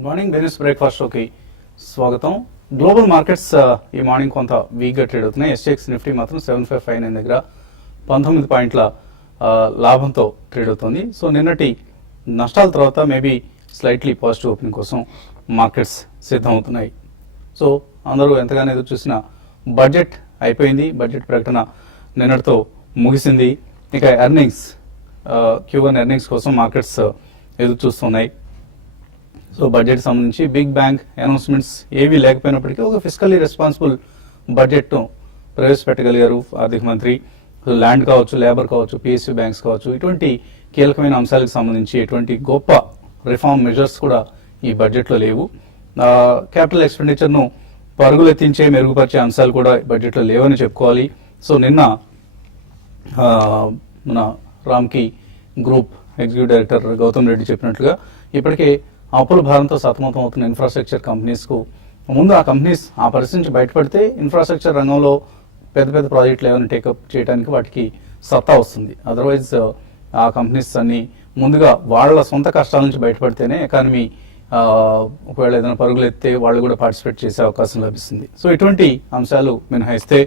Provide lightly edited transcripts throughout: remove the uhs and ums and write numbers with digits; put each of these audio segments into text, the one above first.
Good morning business breakfast షోకి స్వాగతం. Global markets ఈ మార్నింగ్ కొంత వీక్గా ట్రేడ్ అవుతున్నాయి. ఎస్ఎక్స్ నిఫ్టీ మాత్రం 7559 దగ్గర 19 పాయింట్ల లాభంతో ట్రేడ్ అవుతుంది. సో నిన్నటి నష్టాల తర్వాత మేబీ స్లైట్లీ పాజిటివ్ ఓపెనింగ్ కోసం మార్కెట్స్ సిద్ధమవుతున్నాయి. సో అందరూ ఎంతగానో ఎదురు చూసిన బడ్జెట్ అయిపోయింది. బడ్జెట్ ప్రకటన నిన్నటితో ముగిసింది. ఇక ఎర్నింగ్స్ Q1 ఎర్నింగ్స్ కోసం మార్కెట్స్ ఎదురు చూస్తున్నాయి. సో బడ్జెట్ సంబంధించి బిగ్ బ్యాంక్ అనౌన్స్మెంట్స్ ఏవీ లేకపోయినప్పటికీ ఒక ఫిజికల్లీ రెస్పాన్సిబుల్ బడ్జెట్ను ప్రవేశపెట్టగలిగారు ఆర్థిక మంత్రి. ల్యాండ్ కావచ్చు, లేబర్ కావచ్చు, PSU బ్యాంక్స్ కావచ్చు, ఇటువంటి కీలకమైన అంశాలకు సంబంధించి ఎటువంటి గొప్ప రిఫార్మ్ మెజర్స్ కూడా ఈ బడ్జెట్లో లేవు. క్యాపిటల్ ఎక్స్పెండిచర్ను పరుగులెత్తించే మెరుగుపరిచే అంశాలు కూడా బడ్జెట్లో లేవని చెప్పుకోవాలి. సో నిన్న మన Ramky group executive director Gautam Reddy చెప్పినట్లుగా ఇప్పటికే అప్పుల భారంతో సతమతం అవుతున్న ఇన్ఫ్రాస్ట్రక్చర్ కంపెనీస్కు ముందు ఆ కంపెనీస్ ఆ పరిస్థితి నుంచి బయటపడితే ఇన్ఫ్రాస్ట్రక్చర్ రంగంలో పెద్ద పెద్ద ప్రాజెక్టులు ఏమైనా టేకప్ చేయడానికి వాటికి సత్తా వస్తుంది. అదర్వైజ్ ఆ కంపెనీస్ అన్ని ముందుగా వాళ్ళ సొంత కష్టాల నుంచి బయటపడితేనే ఎకానమీ ఒకవేళ ఏదైనా పరుగులు ఎత్తే వాళ్ళు కూడా పార్టిసిపేట్ చేసే అవకాశం లభిస్తుంది. సో ఇటువంటి అంశాలు మినహాయిస్తే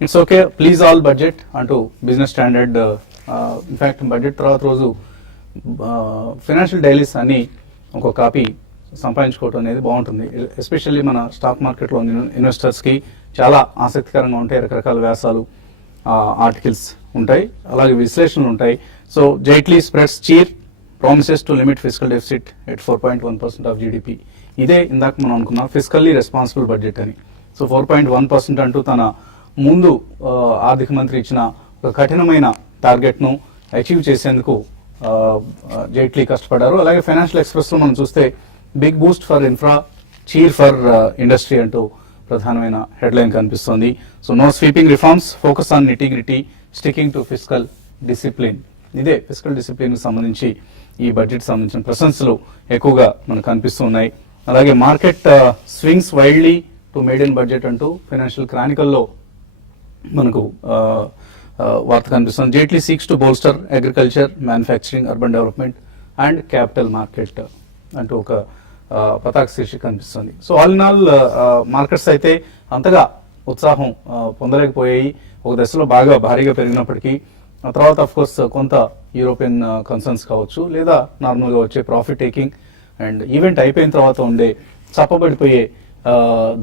it's okay, please all budget అంటూ బిజినెస్ స్టాండర్డ్ ఇన్ఫ్యాక్ట్ బడ్జెట్ తర్వాత రోజు ఫైనాన్షియల్ డైలీస్ అని ఒక కాపీ సంపాదించుకోవటం అనేది బాగుంటుంది. ఎస్పెషల్లీ మన స్టాక్ మార్కెట్లో ఇన్వెస్టర్స్కి చాలా ఆసక్తికరంగా ఉంటాయి. రకరకాల వ్యాసాలు, ఆర్టికల్స్ ఉంటాయి, అలాగే విశ్లేషణలు ఉంటాయి. So Jaitley spreads cheer promises to limit physical deficit at 4.1% of GDP. ఇదే ఇందాక మనం అనుకున్నాం ఫిజికల్లీ రెస్పాన్సిబుల్ బడ్జెట్ అని. సో 4.1% అంటూ తన ముందు ఆర్థిక మంత్రి ఇచ్చిన ఒక కఠినమైన టార్గెట్ను అచీవ్ చేసేందుకు జైట్లీ కష్టపడ్డారు. అలాగే ఫైనాన్షియల్ ఎక్స్ప్రెస్లో మనం చూస్తే big boost for infra, cheer for industry అంటూ ప్రధానమైన హెడ్లైన్ కనిపిస్తోంది. So no sweeping reforms, focus on nitty gritty, sticking to physical discipline. ఇదే ఫిజికల్ డిసిప్లిన్కి సంబంధించి ఈ బడ్జెట్ సంబంధించిన ప్రశంసలు ఎక్కువగా మనకు కనిపిస్తున్నాయి. అలాగే market swings widely to made in budget అంటూ ఫైనాన్షియల్ క్రానికల్లో మనకు వార్త కనిపిస్తుంది. Jaitley seeks to bolster agriculture, manufacturing, urban development and capital market అంటూ ఒక పతాక శీర్షిక కనిపిస్తుంది. So all in all markets అయితే అంతగా ఉత్సాహం పొందలేకపోయాయి. ఒక దశలో బాగా భారీగా పెరిగినప్పటికీ ఆ తర్వాత అఫ్ కోర్స్ కొంత యూరోపియన్ కన్సర్న్స్ కావచ్చు, లేదా నార్మల్గా వచ్చే ప్రాఫిట్ టేకింగ్ అండ్ ఈవెంట్ అయిపోయిన తర్వాత ఉండే చప్పబడిపోయే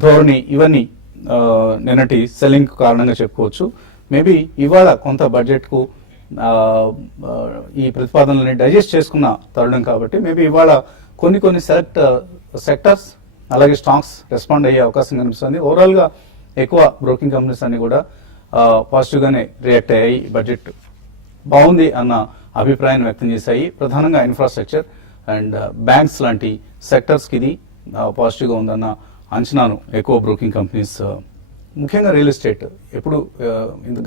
ధోరణి, ఇవన్నీ నిన్నటి సెల్లింగ్ కారణంగా చెప్పుకోవచ్చు. మేబీ ఇవాళ కొంత బడ్జెట్కు ఈ ప్రతిపాదనలని డైజెస్ట్ చేసుకున్న తరుణం కాబట్టి మేబీ ఇవాళ కొన్ని సెలెక్ట్ సెక్టర్స్ అలాగే స్టాక్స్ రెస్పాండ్ అయ్యే అవకాశం కనిపిస్తుంది. ఓవరాల్గా ఎక్కువ బ్రోకింగ్ కంపెనీస్ అన్ని కూడా పాజిటివ్గానే రియాక్ట్ అయ్యాయి. బడ్జెట్ బాగుంది అన్న అభిప్రాయాన్ని వ్యక్తం చేశాయి. ప్రధానంగా ఇన్ఫ్రాస్ట్రక్చర్ అండ్ బ్యాంక్స్ లాంటి సెక్టర్స్కి ఇది పాజిటివ్గా ఉందన్న అంచనాను ఎక్కువ బ్రోకింగ్ కంపెనీస్, ముఖ్యంగా రియల్ ఎస్టేట్, ఎప్పుడు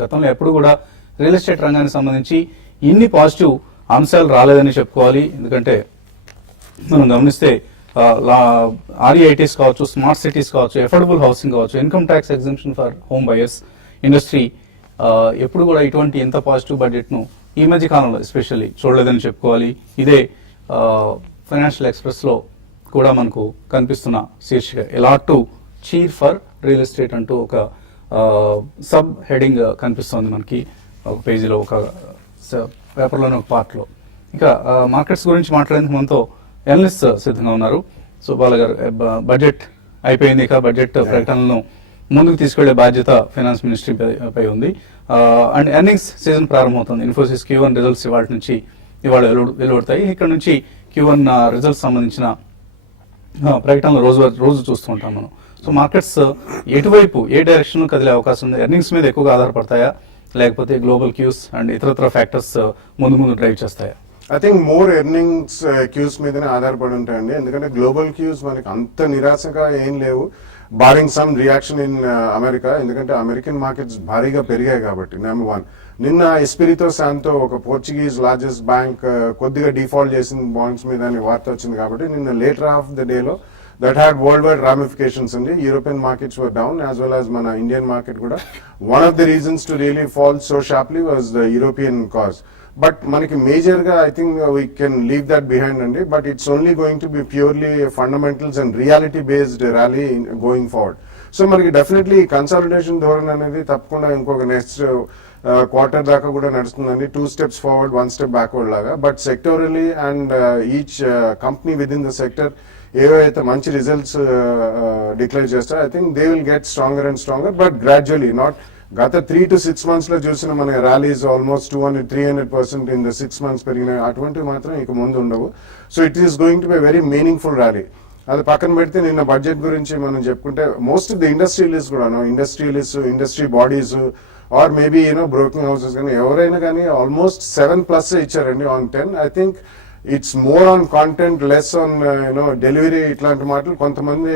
గతంలో ఎప్పుడు కూడా రియల్ ఎస్టేట్ రంగానికి సంబంధించి ఇన్ని పాజిటివ్ అంశాలు రాలేదని చెప్పుకోవాలి. ఎందుకంటే మనం గమనిస్తే REITs కావచ్చు, స్మార్ట్ సిటీస్ కావచ్చు, ఎఫోర్డబుల్ హౌసింగ్ కావచ్చు, income tax exemption for home buyers, industry ఎప్పుడు కూడా ఇటువంటి ఎంత పాజిటివ్ బడ్జెట్ను ఈ మధ్య కాలంలో ఎస్పెషల్లీ చూడలేదని చెప్పుకోవాలి. ఇదే ఫైనాన్షియల్ ఎక్స్ప్రెస్లో కూడా మనకు కనిపిస్తున్న శీర్షిక allot to cheer for real estate అంటూ ఒక సబ్ హెడింగ్ కనిపిస్తోంది మనకి ఒక పేజీలో, ఒక పేపర్లోని ఒక పార్ట్లో. ఇక మార్కెట్స్ గురించి మాట్లాడేందుకు మనతో ఎనలిస్ట్ సిద్ధంగా ఉన్నారు. సో బాలగారు, బడ్జెట్ అయిపోయింది, ఇక బడ్జెట్ ప్రకటనలను ముందుకు తీసుకెళ్లే బాధ్యత ఫైనాన్స్ మినిస్ట్రీ పై ఉంది. అండ్ ఎర్నింగ్స్ సీజన్ ప్రారంభమవుతుంది. ఇన్ఫోసిస్ Q1 రిజల్ట్స్ ఇవాళ వెలువడతాయి. ఇక్కడ నుంచి Q1 రిజల్ట్స్ సంబంధించిన ప్రకటనలు రోజు చూస్తూ ఉంటాం మనం. సో మార్కెట్స్ ఎటువైపు ఏ డైరెక్షన్ కదిలే అవకాశం ఉంది? ఎర్నింగ్స్ మీద ఎక్కువగా ఆధారపడతాయా, లేకపోతే గ్లోబల్ క్యూస్ అండ్ ఇతరత్ర ఫ్యాక్టర్స్ ముందు డ్రైవ్ చేస్తాయా? I think more earnings cues మీదనే ఆధారపడి ఉంటాయండి. ఎందుకంటే గ్లోబల్ క్యూస్ మనకి అంత నిరాశగా ఏం లేవు, barring some reaction in America. ఎందుకంటే అమెరికన్ మార్కెట్స్ భారీగా పెరిగాయి కాబట్టి. నెంబర్ 1, నిన్న ఎస్పిరితో శాంతో ఒక పోర్చుగీస్ లార్జెస్ట్ బ్యాంక్ కొద్దిగా డిఫాల్ట్ చేసిన బాండ్స్ మీద అని వార్త వచ్చింది కాబట్టి నిన్న లేటర్ హాఫ్ ద డేలో that had worldwide ramifications in the European markets were down as well as mana Indian market kuda. One of the reasons to really fall so sharply was the European cause. But మనకి major గా I think we can leave that behind అండి. But it's only going to be purely fundamentals and reality based rally going forward. So మనకి definitely consolidation ధోరణి అనేది తప్పకుండా ఇంకొక next quarter దాకా కూడా నడుస్తుందండి. 2 steps ఫార్వర్డ్ 1 step బ్యాక్వర్డ్ లాగా. But sectorally and each company with in the sector ఏవైతే మంచి రిజల్ట్స్ డిక్లేర్ చేస్తారో I think they will get stronger and stronger, but gradually not గత 3 to 6 months లో చూసిన మన rallies almost 200-300% in the 6 months పెరిగినాయి. అటువంటివి మాత్రం ఇక ముందు ఉండవు. So it is going to be very meaningful rally. అది పక్కన పెడితే నిన్న బడ్జెట్ గురించి మనం చెప్పుకుంటే మోస్ట్ ఆఫ్ ది ఇండస్ట్రియలిస్ట్ కూడా industry bodies or maybe broking houses కానీ ఎవరైనా కానీ ఆల్మోస్ట్ 7+ ఇచ్చారండి on 10. I think it's more on content, less on delivery. ఇట్లాంటి మాటలు కొంతమంది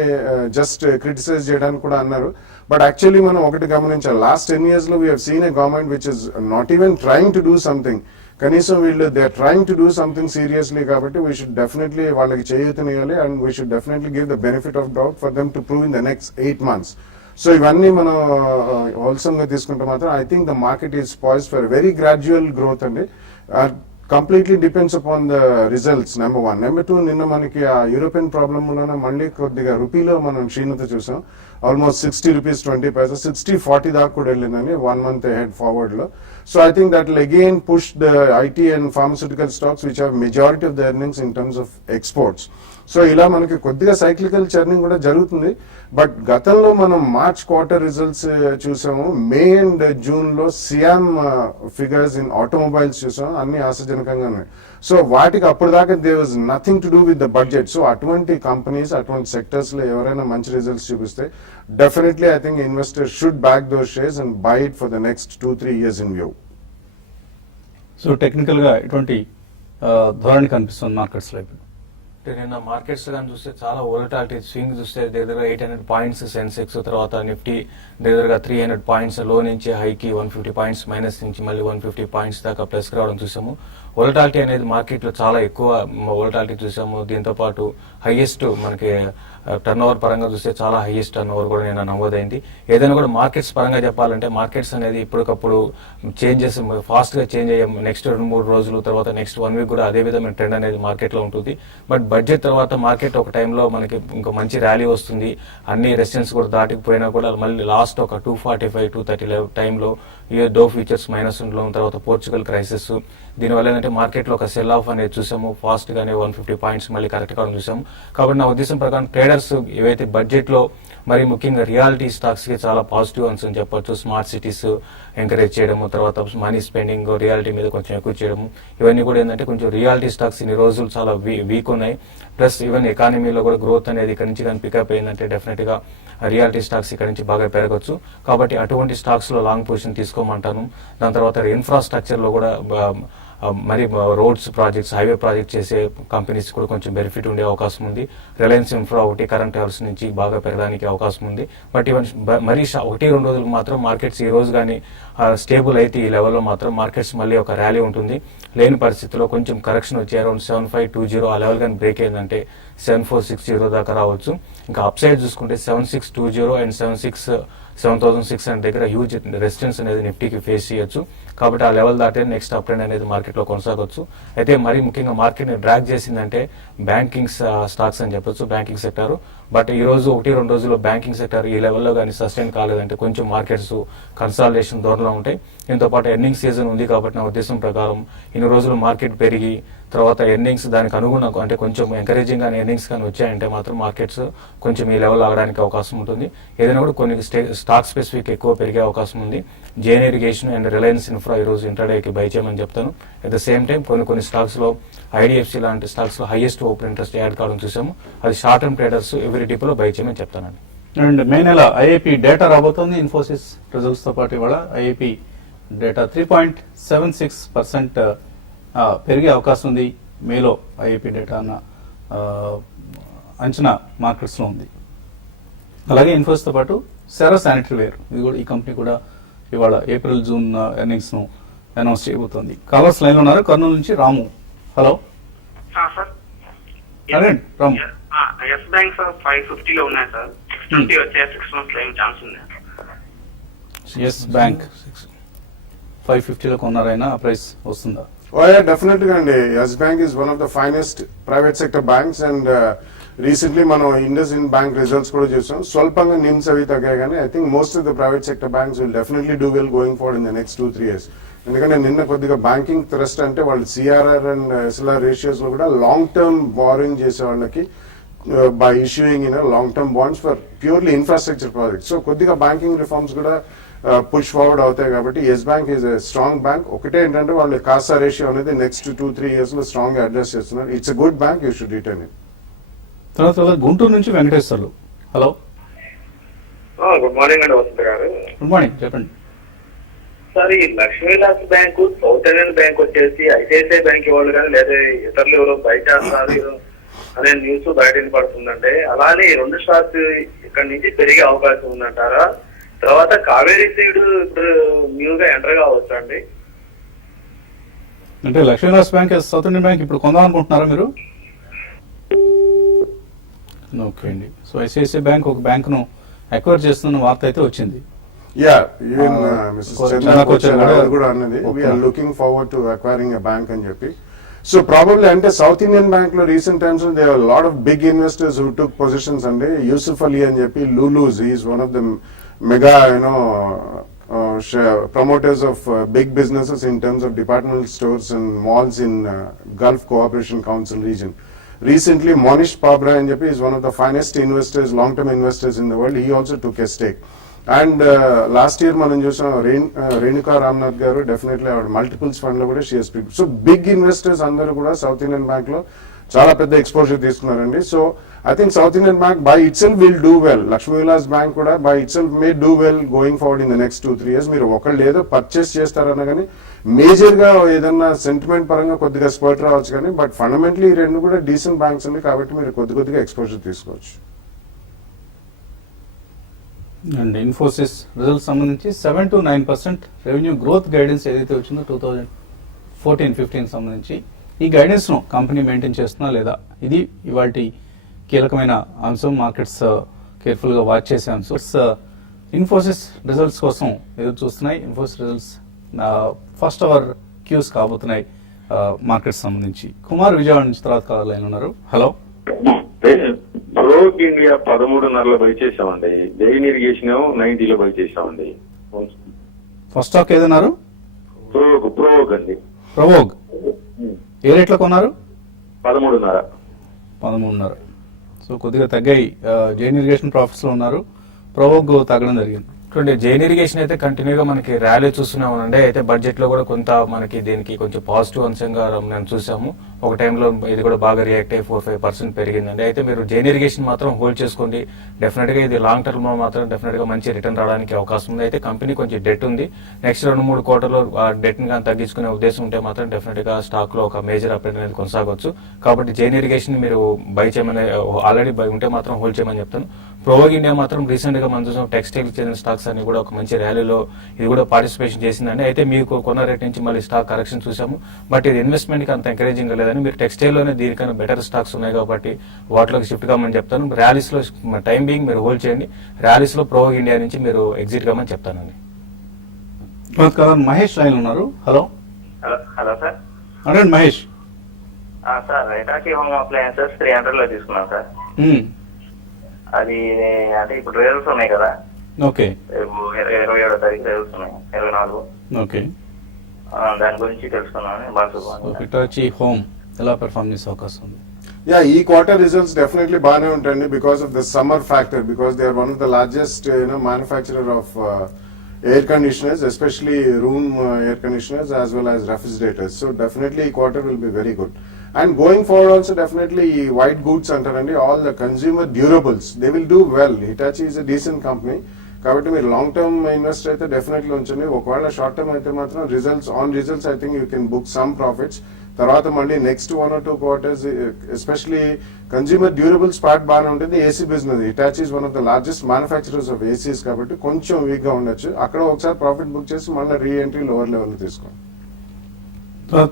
జస్ట్ క్రిటిసైజ్ చేయడానికి కూడా అన్నారు. బట్ యాక్చువల్లీ మనం ఒకటి గమనించాలి, లాస్ట్ 10 years లో we have seen a government which is not even trying to do something. కనీసం వీళ్ళు they are trying to do something seriously. కాబట్టి వీ షుడ్ డెఫినెట్లీ వాళ్ళకి చేయూతనియాలి and we should definitely give the benefit of doubt for them to prove in the next 8 months. So ఇవన్నీ మనం wholesome గా తీసుకుంటే మాత్రం I think the market is poised for very gradual growth అండి. Completely depends upon the results, number 1. Number 2, నిన్న మనకి ఆ European problem వలన మళ్ళీ కొద్దిగా రూపీలో మనం క్షీణత చూసాం. ఆల్మోస్ట్ 60 rupees 20 paisa, 60-40 దాకా కూడా వెళ్ళిందని 1 month ahead forward లో. So I think that will again push the IT and pharmaceutical stocks which have majority of the earnings in terms of exports. So ఇలా మనకి కొద్దిగా సైక్లికల్ చర్నింగ్ కూడా జరుగుతుంది. But గతంలో మనం మార్చ్ క్వార్టర్ రిజల్ట్స్ చూసాము, మే and June లో SIAM figures in automobiles చూసాము, అన్ని ఆశాజనకంగా ఉన్నాయి. సో వాటికి అప్పుడు దాకా they was nothing to do with the budget. So అటువంటి కంపెనీస్, అటువంటి సెక్టర్స్ లో ఎవరైనా మంచి రిజల్ట్స్ చూపిస్తే definitely I think investors should back those shares and by it for the next 2-3 years in view. So technical గా ఇటువంటి ధోరణి కనిపిస్తుంది మార్కెట్స్ లో. నిన్న మార్కెట్స్ కానీ చూస్తే చాలా వోలటాలిటీ, స్వింగ్ చూస్తే దగ్గరగా 800 points సెన్సెక్స్, తర్వాత నిఫ్టీ దగ్గరగా 300 points లో నుంచి హైకి 150 points మైనస్ నుంచి మళ్ళీ 150 points దాకా ప్లస్ రావడం చూసాము. వోలటాలిటీ అనేది మార్కెట్ లో చాలా ఎక్కువ వోలటాలిటీ చూసాము. దీంతో పాటు హైయెస్ట్ మనకి టర్న్ ఓవర్ పరంగా చూస్తే చాలా హైయెస్ట్ టర్న్ ఓవర్ కూడా నేను నమోదైంది. ఏదైనా కూడా మార్కెట్స్ పరంగా చెప్పాలంటే మార్కెట్స్ అనేది ఇప్పటికప్పుడు చేంజెస్ ఫాస్ట్ గా చేంజ్ అయ్యే నెక్స్ట్ 2-3 రోజులు, తర్వాత నెక్స్ట్ 1 week కూడా అదే విధమైన ట్రెండ్ అనేది మార్కెట్ లో ఉంటుంది. బట్ బడ్జెట్ తర్వాత మార్కెట్ ఒక టైంలో మనకి ఇంకా మంచి ర్యాలీ వస్తుంది. అన్ని రెసిస్టెన్స్ కూడా దాటిపోయినా కూడా మళ్ళీ లాస్ట్ ఒక 245-230 టైంలో డో ఫ్యూచర్స్ మైనస్ ఉండడం, తర్వాత పోర్చుగల్ క్రైసిస్, దీనివల్ల ఏంటంటే మార్కెట్ లో ఒక సెల్ ఆఫ్ అనేది చూసాము. ఫాస్ట్ గానే 150 points మళ్ళీ కరెక్ట్ కావడం చూసాము. కాబట్టి నా ఉద్దేశం ప్రకారం ట్రేడర్స్ ఏవైతే బడ్జెట్ లో మరి ముఖ్యంగా రియాలిటీ స్టాక్స్ కి చాలా పాజిటివ్ అని చెప్పొచ్చు. స్మార్ట్ సిటీస్ ఎంకరేజ్ చేయడము, తర్వాత మనీ స్పెండింగ్ రియాలిటీ మీద కొంచెం ఎక్కువ చేయడము, ఇవన్నీ కూడా ఏంటంటే కొంచెం రియాలిటీ స్టాక్స్ ఇన్ని రోజులు చాలా వీక్ ఉన్నాయి. ప్లస్ ఈవెన్ ఎకానమీలో కూడా గ్రోత్ అనేది ఇక్కడ నుంచి కానీ పికప్ అయిందంటే డెఫినెట్ గా రియాలిటీ స్టాక్స్ ఇక్కడ నుంచి బాగా పెరగచ్చు. కాబట్టి అటువంటి స్టాక్స్ లో లాంగ్ పొజిషన్ తీసుకోమంటాను. దాని తర్వాత ఇన్ఫ్రాస్ట్రక్చర్ లో కూడా మరి రోడ్స్ ప్రాజెక్ట్స్, హైవే ప్రాజెక్ట్ చేసే కంపెనీస్ కూడా కొంచెం బెనిఫిట్ ఉండే అవకాశం ఉంది. రిలయన్స్ ఇన్ఫ్రా ఒకటి కరెంట్ అవర్స్ నుంచి బాగా పెరగడానికి అవకాశం ఉంది. బట్ ఈవెన్ మరీ 1-2 రోజులు మాత్రం మార్కెట్స్ ఈ రోజు కానీ స్టేబుల్ అయితే ఈ లెవెల్లో మాత్రం మార్కెట్స్ మళ్ళీ ఒక ర్యాలీ ఉంటుంది. లేని పరిస్థితిలో కొంచెం కరెక్షన్ వచ్చి అరౌండ్ 7520 ఆ లెవెల్ కానీ బ్రేక్ అయిందంటే 7460 దాకా రావచ్చు. ఇంకా అప్ సైడ్ చూసుకుంటే 7620 అండ్ 7600 దగ్గర హ్యూజ్ రెసిస్టెన్స్ అనేది నిఫ్టీకి ఫేస్ చేయొచ్చు. కాబట్టి ఆ లెవెల్ దాటే నెక్స్ట్ అప్ ట్రెండ్ అనేది మార్కెట్ లో కొనసాగొచ్చు. అయితే మరీ ముఖ్యంగా మార్కెట్ ని డ్రాగ్ చేసిందంటే బ్యాంకింగ్ స్టాక్స్ అని చెప్పొచ్చు, బ్యాంకింగ్ సెక్టర్. బట్ ఈ రోజు 1-2 రోజుల్లో బ్యాంకింగ్ సెక్టర్ ఈ లెవెల్లో కానీ సస్టైన్ కాలేదంటే కొంచెం మార్కెట్స్ కన్సాలిడేషన్ ధోరణిలో ఉంటాయి. దీంతో పాటు ఎర్నింగ్ సీజన్ ఉంది కాబట్టి నా ఉద్దేశం ప్రకారం ఇన్ని రోజులు మార్కెట్ పెరిగి తర్వాత ఎర్నింగ్స్ దానికి అనుగుణంగా అంటే కొంచెం ఎంకరేజింగ్ కానీ ఎర్నింగ్స్ కానీ వచ్చాయంటే మాత్రం మార్కెట్స్ కొంచెం ఈ లెవెల్ ఆగడానికి అవకాశం ఉంటుంది. ఏదైనా కూడా కొన్ని స్టాక్ స్పెసిఫిక్ ఎక్కువ పెరిగే అవకాశం ఉంది. Jain Irrigation and Reliance Infra ఈ రోజు ఇంట్రాడేకి బై చేయమని చెప్తాను. అట్ ద సేమ్ టైం కొన్ని స్టాక్స్ లో ఐడిఎఫ్సి లాంటి స్టాక్స్ లో హైయెస్ట్ ఓపెన్ ఇంట్రెస్ట్ యాడ్ కావడం చూసాము. అది షార్ట్ టర్మ్ ట్రేడర్స్ ఎవరీ డిపోలో బై చేయమని చెప్తానండి. అండ్ మే నెల ఐఐపి డేటా రాబోతోంది. ఇన్ఫోసిస్ రిజల్ట్స్ తో పాటు ఇవాళ ఐఐపి డేటా 3.76% పెరిగే అవకాశం ఉంది. మేలో ఐఐపి డేటా అన్న అంచనా మార్కెట్స్ లో ఉంది. అలాగే ఇన్ఫోసిస్ తో పాటు సెరా శానిటరీ వేర్, ఇది కూడా ఈ కంపెనీ కూడా ఇవాళ ఏప్రిల్-జూన్ ఎర్నింగ్స్ ను అనౌన్స్ చేయబోతోంది. కాలర్స్ లైన్ లో ఉన్నారు. కర్నూలు నుంచి Ramu. Hello sir. Ramu. Yes Bank sir 550 లో ఉన్నాయి సార్. 620 వచ్చే 6 months లో ఏం ఛాన్స్ ఉంది? ఎస్ బ్యాంక్ 550 లో కొన్నారైనా ఆ ప్రైస్ వస్తుందా? Oh yeah, definitely అండి. Yes Bank is one of the finest private sector banks and recently మనం ఇండస్ ఇన్ బ్యాంక్ రిజల్ట్స్ కూడా చూసాం. స్వల్పంగా నిమ్స్ అవి తగ్గాయి కానీ I think most of the private sector banks will definitely do well going forward in the next 2-3 years. ఎందుకంటే నిన్న కొద్దిగా బ్యాంకింగ్ థ్రస్ట్ అంటే వాళ్ళు సిఆర్ఆర్ అండ్ ఎస్ఎల్ఆర్ రేషియోస్ లో కూడా లాంగ్ టర్మ్ బారోయింగ్ చేసే వాళ్ళకి by issuing in long term bonds for purely infrastructure project. So కొద్దిగా బ్యాంకింగ్ రిఫార్మ్స్ కూడా పుష్ ఫార్వర్డ్ అవుతాయి కాబట్టి Yes Bank is a strong bank. ఒకటే ఏంటంటే వాళ్ళు కాసా రేషియో అనేది నెక్స్ట్ 2-3 years లో స్ట్రాంగ్ గా అడ్రస్ చేస్తున్నారు. It's a good bank, you should return it. తర్వాత గుంటూరు నుంచి వెంకటేశ్వర్లు. హలో, గుడ్ మార్నింగ్ అండి వసంత్ గారు. గుడ్ మార్నింగ్, చెప్పండి. సార్, ఈ Lakshmi Vilas bank, south Indian bank వచ్చేసి ఐసిఐసిఐ బ్యాంక్ వాళ్ళు కానీ లేదా ఇతరులు ఎవరో బయట అనే న్యూస్ బయట వినపడుతుందంటే, అలానే ఈ రెండు స్టాక్స్ ఇక్కడ నుంచి పెరిగే అవకాశం ఉందంటారా? తర్వాత కావేరీ సీడ్ ఇప్పుడు న్యూగా ఎంటర్ కావచ్చు అండి. అంటే Lakshmi Vilas bank, south Indian bank ఇప్పుడు కొందాం అనుకుంటున్నారా మీరు? ఓకే అండి. సో ఐసిఐసిఐ బ్యాంక్ ఒక బ్యాంక్ ను అక్వైర్ చేస్తున్న వార్త అయితే వచ్చింది. Yeah, even Mrs. Chandra Kochar కూడా అన్నది we are Okay. looking forward to acquiring a bank అని చెప్పి. So probably అంటే సౌత్ ఇండియన్ బ్యాంక్ లో recent times there are a lot of big investors who took positions అండి. యూసుఫ్ అలీ అని చెప్పి Lulu's, he is one of the mega promoters of big businesses in terms of departmental stores and malls in Gulf Cooperation Council region. Recently Monish Pabra అని చెప్పి is one of the finest investors, long term investors in the world. He also took a stake. And last year మనం చూసాం రేణుకా రామ్నాథ్ గారు definitely ఆవిడ multiples fund లో కూడా shares. So big investors అందరూ కూడా సౌత్ ఇండియన్ బ్యాంక్ లో చాలా పెద్ద ఎక్స్పోజర్ తీసుకున్నారండి. So I think South Indian Bank by itself will do well. Lakshmi Vilas Bank కూడా by itself may do well going forward in the next 2-3 years. మీరు ఒకళ్ళు ఏదో పర్చేస్ చేస్తారన్నా కానీ మేజర్ గా ఏదన్నా సెంటిమెంట్ పరంగా కొద్దిగా స్పర్ట్ రావచ్చు కానీ, బట్ ఫండమెంటలీ ఈ రెండు కూడా డీసెంట్ బ్యాంక్స్ ఉంది కాబట్టి మీరు కొద్దిగా ఎక్స్పోజర్ తీసుకోవచ్చు. అండ్ ఇన్ఫోసిస్ రిజల్ట్ సంబంధించి 7 to 9% రెవెన్యూ గ్రోత్ గైడెన్స్ ఏదైతే వచ్చిందో 2014-15 సంబంధించి ఈ గైడెన్స్ ను కంపెనీ మెయింటైన్ చేస్తున్నా లేదా, ఇది ఇవాల్టి కీలకమైన అంశం. మార్కెట్స్ కేర్ఫుల్ గా వాచ్ చేసే అంశం. ఇన్ఫోసిస్ రిజల్ట్స్ కోసం ఎదురు చూస్తున్నాయి. Infosys results first hour cues కాబోతున్నాయి మార్కెట్స్ సంబంధించి. కుమార్ విజయవాడ నుంచి తర్వాత కాల్ లైన్ ఉన్నారు. హలో, ప్రోగ్ ఇండియా 13.5 బై చేసామండి. జైన్ ఇరిగేషన్ 90 బై చేసామండి. ఫస్ట్ స్టాక్ ఏదన్నారు? ప్రోగ్ అండి. ప్రవోగ్ ఏ రేట్లో కొన్నారు? 13.5. సో కొద్దిగా తగ్గాయి. జైన్ ఇరిగేషన్ ప్రాఫిట్స్ లో ఉన్నారు, ప్రవోగ్ తగ్గడం జరిగింది. చూడండి, జైన్ ఇరిగేషన్ అయితే కంటిన్యూగా మనకి ర్యాలీ చూస్తున్నామండి. అయితే బడ్జెట్ లో కూడా కొంత మనకి దీనికి కొంచెం పాజిటివ్ అంశంగా మనం చూసాము. ఒక టైంలో ఇది కూడా బాగా రియాక్ట్ అయ్యి 4-5% పెరిగిందండి. అయితే మీరు జైన్ ఇరిగేషన్ మాత్రం హోల్డ్ చేసుకోండి. డెఫినెట్ గా ఇది లాంగ్ టర్మ్ లో మాత్రం డెఫినెట్ గా మంచి రిటర్న్ రావడానికి అవకాశం ఉంది. అయితే కంపెనీ కొంచెం డెట్ ఉంది. నెక్స్ట్ 2-3 quarterలో ఆ డెట్ ని కానీ తగ్గించుకునే ఉద్దేశం ఉంటే మాత్రం డెఫినెట్ గా స్టాక్ లో ఒక మేజర్ అప్ అనేది కొనసాగవచ్చు. కాబట్టి జైన్ ఇరిగేషన్ మీరు బై చేయమని, ఆల్రెడీ బై ఉంటే మాత్రం హోల్డ్ చేయమని చెప్తాను. ప్రోవోగ్ ఇండియా మాత్రం రీసెంట్ గా మనం చూసాం టెక్స్టైల్ చెందిన స్టాక్స్ అన్ని కూడా ఒక మంచి ర్యాలీలో ఇది కూడా పార్టిసిపేషన్ చేసిందండి. అయితే మీకు కొన్న రేట్ నుంచి మళ్ళీ స్టాక్ కరెక్షన్ చూసాము. బట్ ఇది ఇన్వెస్ట్మెంట్ కి అంత ఎంకరేజింగ్ లేదని, మీరు టెక్స్టైల్ లోనే దీనికన్నా బెటర్ స్టాక్స్ ఉన్నాయి కాబట్టి వాటిలోకి షిఫ్ట్ కామని చెప్తాను. ర్యాలీస్ లో టైం బీయింగ్ మీరు హోల్డ్ చేయండి. ర్యాలీస్ లో ప్రోవోగ్ ఇండియా నుంచి మీరు ఎగ్జిట్ కామని చెప్తానండి. మహేష్ లైన్ ఉన్నారు. Hello, hello sir. అడగండి మహేష్. సార్, రైటాకి హోమ్ అప్లయన్సెస్ 300 లో తీసుకున్నాం సార్. అది అంటే ఇప్పుడు రిజల్ట్స్ ఉన్నాయి కదా, ఓకే, 27వ తారీఖు రిజల్ట్స్ ఉన్నాయి, 24. ఓకే. దాని గురించి తెలుసుకున్నాను. హిటాచి హోమ్ ఎలా పెర్ఫార్మ్ చేసే అవకాశం ఉంది? యా, ఈ క్వార్టర్ రిజల్ట్స్ డెఫినెట్లీ బాగానే ఉంటాయండి because of the summer factor. Because they are one of the largest manufacturer of air conditioners, especially room air conditioners as well as refrigerators. So definitely quarter will be very good. And going forward also definitely white goods antarandi, all the consumer durables, they will do well. Hitachi is a decent company. కాబట్టి మీరు long term invest అయితే definitely ఉంచండి. ఒకవేళ short term అయితే మాత్రం results I think you can book some profits. తర్వాత మళ్ళీ next 1 or 2 quarters especially consumer durables part బాగానే ఉంటుంది. AC business, Hitachi is one of the largest manufacturers of ACs కాబట్టి కొంచెం వీక్ గా ఉండొచ్చు. అక్కడ ఒకసారి ప్రాఫిట్ బుక్ చేసి మళ్ళీ రీ ఎంట్రీ లోవర్ లెవెల్ తీసుకోండి.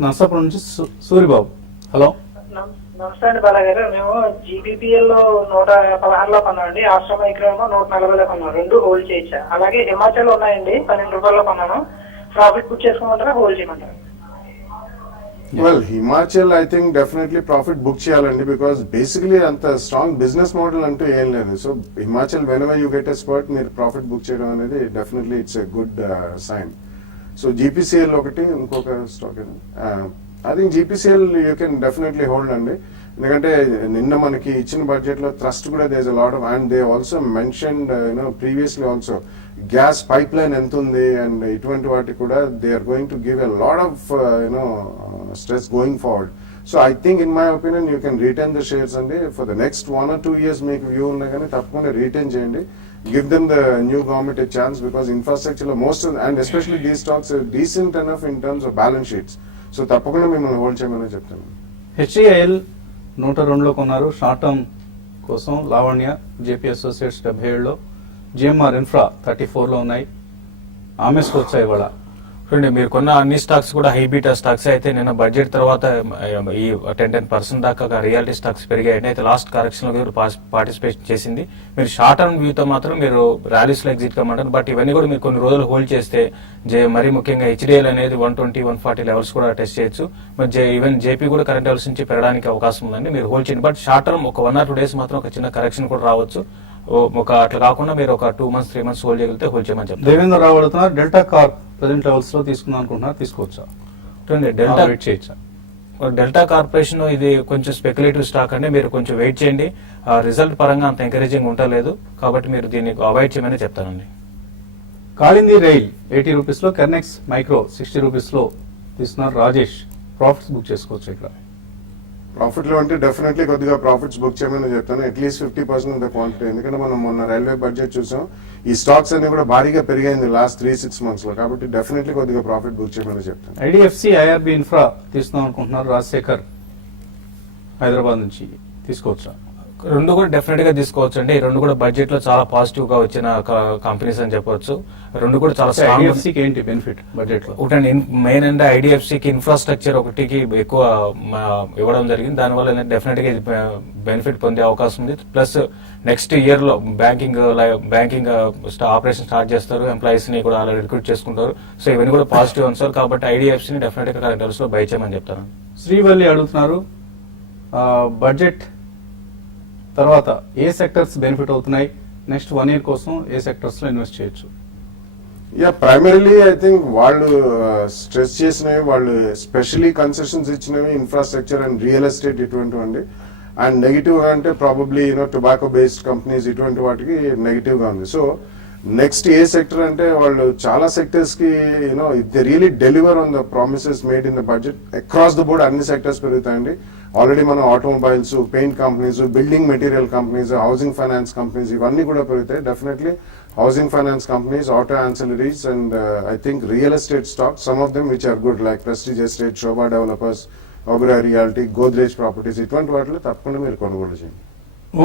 నర్సాపురం నుంచి సూరిబాబు. హలో, నమస్తే అండి బాలా గారు. మేము జీబీపీఎల్ లో 116 లో కొన్నామండి. ఆశ్రమ విక్రమం 140 లో కొన్నాం. 2 హోల్డ్ చేయొచ్చా? అలాగే హిమాచల్ ఉన్నాయండి, 12 రూపాయల్లో కొన్నాను. ప్రాఫిట్ బుక్ చేసుకోమంటారా, హోల్డ్ చేయమంటారా? Well Himachal I think definitely profit book చేయాలండి, బికాస్ బేసికలీ అంత స్ట్రాంగ్ బిజినెస్ మోడల్ అంటూ ఏం లేదు. So Himachal whenever you get a spurt మీరు ప్రాఫిట్ బుక్ చేయడం అనేది definitely it's a good sign. So GPCL ఒకటి, ఇంకొక stock I think GPCL you can definitely hold అండి. ఎందుకంటే నిన్న మనకి ఇచ్చిన బడ్జెట్ లో థ్రస్ట్ కూడా there is a lot of, and they also mentioned previously also gas pipeline ఎంత ఉంది అండ్ ఇటువంటి వాటికి కూడా they are going to give a lot of stress going forward. So I think in my opinion you can retain the shares అండి for the next 1 or 2 years మీకు view ఉన్నా కానీ తప్పకుండా రిటైన్ చేయండి. Give them the new government a chance, because infrastructure లో most and especially these stocks decent enough in terms of balance sheets. So తప్పకుండా మిమ్మల్ని hold చేయమని చెప్తాను. హెచ్ఈఐఎల్ 102లో కొన్నారు షార్ట్ టర్మ్ కోసం. లావణ్య జేపీ అసోసియేట్స్ 77లో, జిఎంఆర్ ఇన్ఫ్రా 34లో ఉన్నాయి. ఆమెస్కి వచ్చాయి ఇవాళ. చూడండి, మీరు కొన్న అన్ని స్టాక్స్ కూడా హై బీటా స్టాక్స్ అయితే నిన్న బడ్జెట్ తర్వాత ఈ 10% దాకా రియాలిటీ స్టాక్స్ పెరిగాయి. అయితే లాస్ట్ కరెక్షన్ లో మీరు పార్టిసిపేట్ చేసింది. మీరు షార్ట్ టర్మ్ వ్యూతో మాత్రం మీరు ర్యాలీస్ లో ఎగ్జిట్ కమ్మంటారు. బట్ ఇవన్నీ కూడా మీరు కొన్ని రోజులు హోల్డ్ చేస్తే మరీ ముఖ్యంగా హెచ్డిఎల్ అనేది 120, 140 లెవెల్స్ కూడా టెస్ట్ చేయొచ్చు. మరి ఈవెన్ జేపీ కూడా కరెంట్ లెవెల్స్ నుంచి పెరగడానికి అవకాశం ఉందండి. మీరు హోల్డ్ చేయండి. బట్ షార్ట్ టర్మ్ ఒక 1 or 2 days మాత్రం ఒక చిన్న కరెక్షన్ కూడా రావచ్చు. అట్లా కాకుండా మీరు ఒక 2 months 3 months హోల్డ్ చేయగలిగితే హోల్డ్ చేయమని చెప్తారు. దేవేంద్ర రావు అడుగుతున్నారు డెల్టా కార్ప్ ప్రెసెంట్ లెవెల్స్ లో తీసుకుందాం అనుకుంటున్నారు, తీసుకోవచ్చా? డెల్టా వెయిట్ చేయొచ్చా? డెల్టా కార్పొరేషన్ ఇది కొంచెం స్పెక్యులేటివ్ స్టాక్ అండి. మీరు కొంచెం వెయిట్ చేయండి. రిజల్ట్ పరంగా అంత ఎంకరేజింగ్ ఉండలేదు కాబట్టి మీరు దీన్ని అవాయిడ్ చేయమని చెప్తానండి. కాళింది రైల్ 80 రూపీస్లో, కెర్నెక్స్ మైక్రో 60 రూపీస్లో తీస్తున్నారు. రాజేష్ ప్రాఫిట్స్ బుక్ చేసుకోవచ్చు ఇక్కడ. ప్రాఫిట్ లో అంటే డెఫినెట్లీ కొద్దిగా ప్రాఫిట్స్ బుక్ చేయమని చెప్తాను, అట్లీస్ట్ 50% ఆఫ్ ద క్వాంటిటీ. ఎందుకంటే మనం మొన్న రైల్వే బడ్జెట్ చూసాం, ఈ స్టాక్స్ అన్ని కూడా భారీగా పెరిగాయింది లాస్ట్ 3-6 months లో. కాబట్టి డెఫినెట్లీ కొద్దిగా ప్రాఫిట్ బుక్ చేయమని చెప్తాను. ఐడిఎఫ్సి ఐఆర్బి ఇన్ఫ్రా తీస్తున్నాం అనుకుంటున్నారు. రాజశేఖర్ హైదరాబాద్ నుంచి, తీసుకోవచ్చా? రెండు కూడా డెఫినెట్ గా తీసుకోవచ్చు అండి. ఈ రెండు కూడా బడ్జెట్ లో చాలా పాజిటివ్ గా వచ్చిన కంపెనీస్ అని చెప్పొచ్చు. రెండు కూడా చాలా స్ట్రాంగ్. ఐడిఎఫ్సికి ఏంటి బెనిఫిట్ బడ్జెట్ లో? ఒకటండి, మెయిన్ అంటే ఐడిఎఫ్సికి ఇన్ఫ్రాస్ట్రక్చర్ ఒకటికి ఎక్కువ ఇవ్వడం జరిగింది. దానివల్ల డెఫినెట్ గా బెనిఫిట్ పొందే అవకాశం ఉంది. ప్లస్ నెక్స్ట్ ఇయర్ లో బ్యాంకింగ్ ఆపరేషన్ స్టార్ట్ చేస్తారు, ఎంప్లాయీస్ ని కూడా అలా రిక్రూట్ చేసుకుంటారు. సో ఇవన్నీ కూడా పాజిటివ్ అంశాలు కాబట్టి ఐడిఎఫ్సి ని డెఫినెట్ గా కరెంట్ లో బై చేయమని చెప్తాను. శ్రీవల్లి అడుగుతున్నారు బడ్జెట్ తర్వాత ఏ సెక్టర్స్ బెనిఫిట్ అవుతున్నాయి, నెక్స్ట్ 1 year కోసం ఏ సెక్టర్స్ లో ఇన్వెస్ట్ చేయొచ్చు? ప్రైమరీలీ ఐ థింక్ వాళ్ళు స్ట్రెస్ చేసినవి, వాళ్ళు స్పెషలీ కన్సెషన్స్ ఇచ్చినవి ఇన్ఫ్రాస్ట్రక్చర్ అండ్ రియల్ ఎస్టేట్ ఇటువంటివండి. అండ్ నెగిటివ్ గా అంటే ప్రాబబ్లీ టొబాకో బేస్డ్ కంపెనీస్ ఇటువంటి వాటికి నెగిటివ్ గా ఉంది. సో నెక్స్ట్ ఏ సెక్టర్ అంటే వాళ్ళు చాలా సెక్టర్స్ కి they really deliver on the promises made in the budget across the board అన్ని సెక్టర్స్ పెరుగుతాయండి. ఆల్రెడీ మనం automobiles, paint companies, building material companies, housing finance companies ఇవన్నీ కూడా పెరుగుతాయి. Definitely housing finance companies, auto ancillaries and I think real estate stocks, some of them which are good like Prestige Estate, Sobha Developers, Oberoi Realty, Godrej Properties ఇటువంటి వాటిలో తప్పకుండా మీరు కొనుగోలు చేయండి.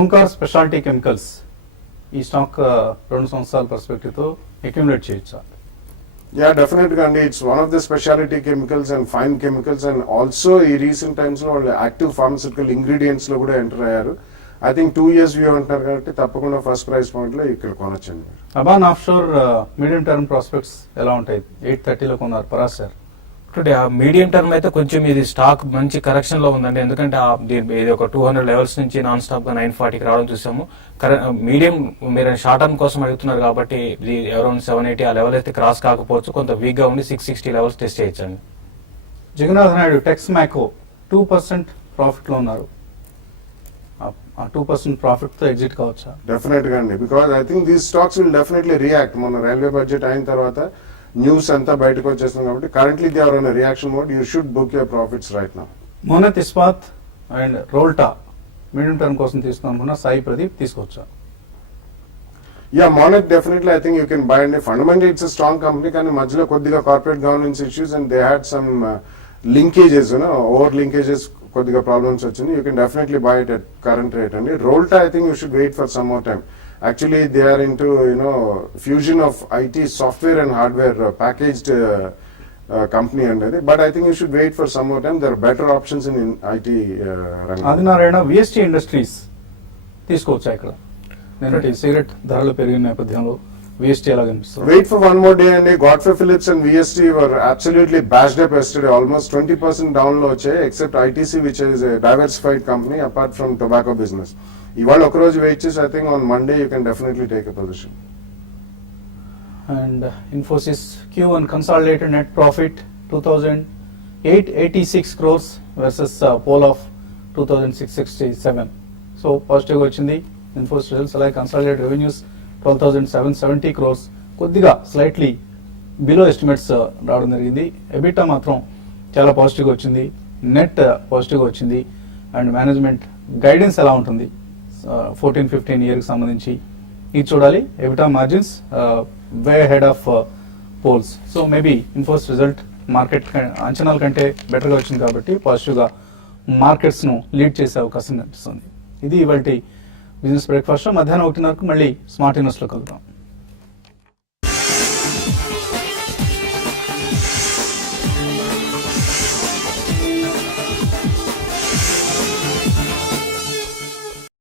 Omkar speciality chemicals ఈ స్టాక్ 2 సంవత్సరాల పర్స్పెక్టివ్ తో అక్యుములేట్ చేయొచ్చా? డెఫినెట్ గా అండి. It's one of the speciality chemicals and fine chemicals and also ఈ రీసెంట్ టైమ్స్ లో వాళ్ళు యాక్టివ్ ఫార్మస్యూటికల్ ఇంగ్రీడియంట్స్ లో కూడా ఎంటర్ అయ్యారు. ఐ థింక్ 2 years వ్యూ అంటారు కాబట్టి తప్పకుండా ఫస్ట్ ప్రైస్ పాయింట్ లో ఇక్కడ కొనొచ్చండి. Aban Offshore medium term prospects ఎలా ఉంటాయి? 830లో కొన్నారు పరాశర్. మీడియం టర్మ్ అయితే కొంచెం ఇది స్టాక్ మంచి కరెక్షన్ లో ఉందండి. ఎందుకంటే ఇది ఒక 200 లెవెల్స్ నుంచి నాన్ స్టాప్ గా 940కి రావడం చూసాము. మీడియం మీరు షార్ట్ టర్మ్ కోసం అడుగుతున్నారు కాబట్టి ఇది అరౌండ్ 780 ఆ లెవెల్ అయితే క్రాస్ కాకపోవచ్చు. కొంత వీక్ గా ఉండి 660 లెవెల్స్ టెస్ట్ చేయొచ్చండి. జగన్నాథ్ నాయుడు టెక్స్ మ్యాకో 2% ప్రాఫిట్ లో ఉన్నారు. ఆ 2% ప్రాఫిట్ తో ఎగ్జిట్ కావచ్చా? డెఫినెట్ గా అండి, because I think these stocks will definitely react. మొన్న రైల్వే బడ్జెట్ అయిన తర్వాత న్యూస్ అంతా బయటకు వచ్చేస్తుంది కాబట్టి currently they are on reaction mode. You should book your profits right now. Monnet Ispat and Rolta medium term కోసం తీసుకున్నా. సాయి ప్రదీప్ తీసుకోవచ్చా? Monnet definitely I think you can buy అండి. ఫండమెంటల్ ఇట్స్ స్ట్రాంగ్ కంపెనీ, కానీ మధ్యలో కొద్దిగా corporate governance issues and they had some linkages, over linkages కొద్దిగా problems వచ్చింది. You can definitely buy it at current rate అండి. Rolta I think you should wait for some more time. Actually, they are into fusion of IT software and hardware packaged company under it. But I think you should wait for some more time. There are better options in IT. Adinarayana VST industries తీసుకోవచ్చా ఇక్కడ? నేను cigarette ధరలు పెరిగిన నేపథ్యంలో VST ఎలా కనిపిస్తుంది? Wait for one more day and Godfrey Phillips and VST were absolutely bashed up yesterday, almost 20% down low వచ్చాయి, except ITC which is a diversified company apart from tobacco business. ఇవాళ ఒక రోజు wait చేసి I think on Monday you can definitely take a position. And Infosys Q1 consolidated net profit 2,886 crores versus poll of 2,667. So positive గా వచ్చింది Infosys results. అలాగే consolidated revenues 12,770 crores, కొద్దిగా slightly below estimates రావడం జరిగింది. EBITDA మాత్రం చాలా పాజిటివ్గా వచ్చింది, నెట్ పాజిటివ్గా వచ్చింది. అండ్ మేనేజ్మెంట్ గైడెన్స్ ఎలా ఉంటుంది 14-15 ఇయర్కి సంబంధించి ఇది చూడాలి. EBITDA margins way ahead of polls. So maybe Infosys result market అంచనాల కంటే బెటర్గా వచ్చింది కాబట్టి పాజిటివ్గా మార్కెట్స్ను లీడ్ చేసే అవకాశం కనిపిస్తుంది. ఇది ఇవాల్టి బిజినెస్ బ్రేక్ఫాస్ట్. మధ్యాహ్నం 1:30 మళ్ళీ స్మార్ట్ ఇన్వెస్ట్లో కలుద్దాం.